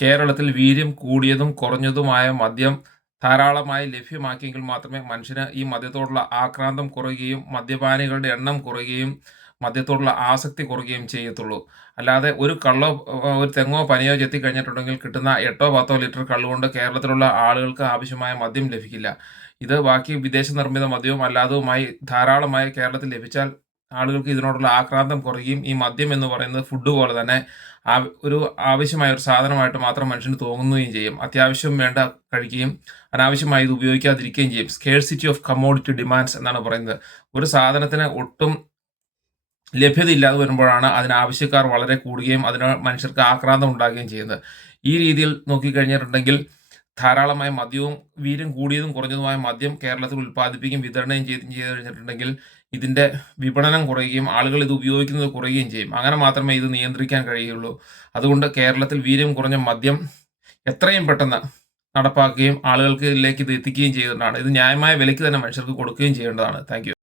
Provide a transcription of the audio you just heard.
കേരളത്തിൽ വീര്യം കൂടിയതും കുറഞ്ഞതുമായ മദ്യം ധാരാളമായി ലഭ്യമാക്കിയെങ്കിൽ മാത്രമേ മനുഷ്യന് ഈ മദ്യത്തോടുള്ള ആക്രാന്തം കുറയുകയും മദ്യപാനികളുടെ എണ്ണം കുറയുകയും മദ്യത്തോടുള്ള ആസക്തി കുറയുകയും ചെയ്യത്തുള്ളൂ. അല്ലാതെ ഒരു കള്ളോ ഒരു തെങ്ങോ പനയോ ചെത്തിക്കഴിഞ്ഞിട്ടുണ്ടെങ്കിൽ കിട്ടുന്ന 8-10 ലിറ്റർ കള്ളുകൊണ്ട് കേരളത്തിലുള്ള ആളുകൾക്ക് ആവശ്യമായ മദ്യം ലഭിക്കില്ല. ഇത് ബാക്കി വിദേശ നിർമ്മിത മദ്യവും അല്ലാത്തതുമായി ധാരാളമായി കേരളത്തിൽ ലഭിച്ചാൽ ആളുകൾക്ക് ഇതിനോടുള്ള ആക്രാന്തം കുറയുകയും ഈ മദ്യം എന്ന് പറയുന്നത് ഫുഡ് പോലെ തന്നെ ഒരു ആവശ്യമായ ഒരു സാധനമായിട്ട് മാത്രം മനുഷ്യന് തോന്നുകയും ചെയ്യും. അത്യാവശ്യം വേണ്ട കഴിക്കുകയും അനാവശ്യമായി ഇത് ഉപയോഗിക്കാതിരിക്കുകയും ചെയ്യും. സ്കേഴ്സിറ്റി ഓഫ് കമ്മോഡിറ്റി ഡിമാൻഡ്സ് എന്നാണ് പറയുന്നത്. ഒരു സാധനത്തിന് ഒട്ടും ലഭ്യതയില്ലാതെ വരുമ്പോഴാണ് അതിന് ആവശ്യക്കാർ വളരെ കൂടുകയും അതിന് മനുഷ്യർക്ക് ആക്രാന്തം ഉണ്ടാകുകയും ചെയ്യുന്നത്. ഈ രീതിയിൽ നോക്കിക്കഴിഞ്ഞിട്ടുണ്ടെങ്കിൽ ധാരാളമായ മദ്യവും വീര്യം കൂടിയതും കുറഞ്ഞതുമായ മദ്യം കേരളത്തിൽ ഉൽപ്പാദിപ്പിക്കുകയും വിതരണം ചെയ്ത് കഴിഞ്ഞിട്ടുണ്ടെങ്കിൽ ഇതിൻ്റെ വിപണനം കുറയുകയും ആളുകൾ ഇത് ഉപയോഗിക്കുന്നത് കുറയുകയും ചെയ്യും. അങ്ങനെ മാത്രമേ ഇത് നിയന്ത്രിക്കാൻ കഴിയുള്ളൂ. അതുകൊണ്ട് കേരളത്തിൽ വീര്യം കുറഞ്ഞ മദ്യം എത്രയും പെട്ടെന്ന് നടപ്പാക്കുകയും ആളുകൾക്ക് ഇതിലേക്ക് ഇത് എത്തിക്കുകയും ചെയ്യേണ്ടതാണ്. ഇത് ന്യായമായ വിലയ്ക്ക് തന്നെ മനുഷ്യർക്ക് കൊടുക്കുകയും ചെയ്യേണ്ടതാണ്. Thank you.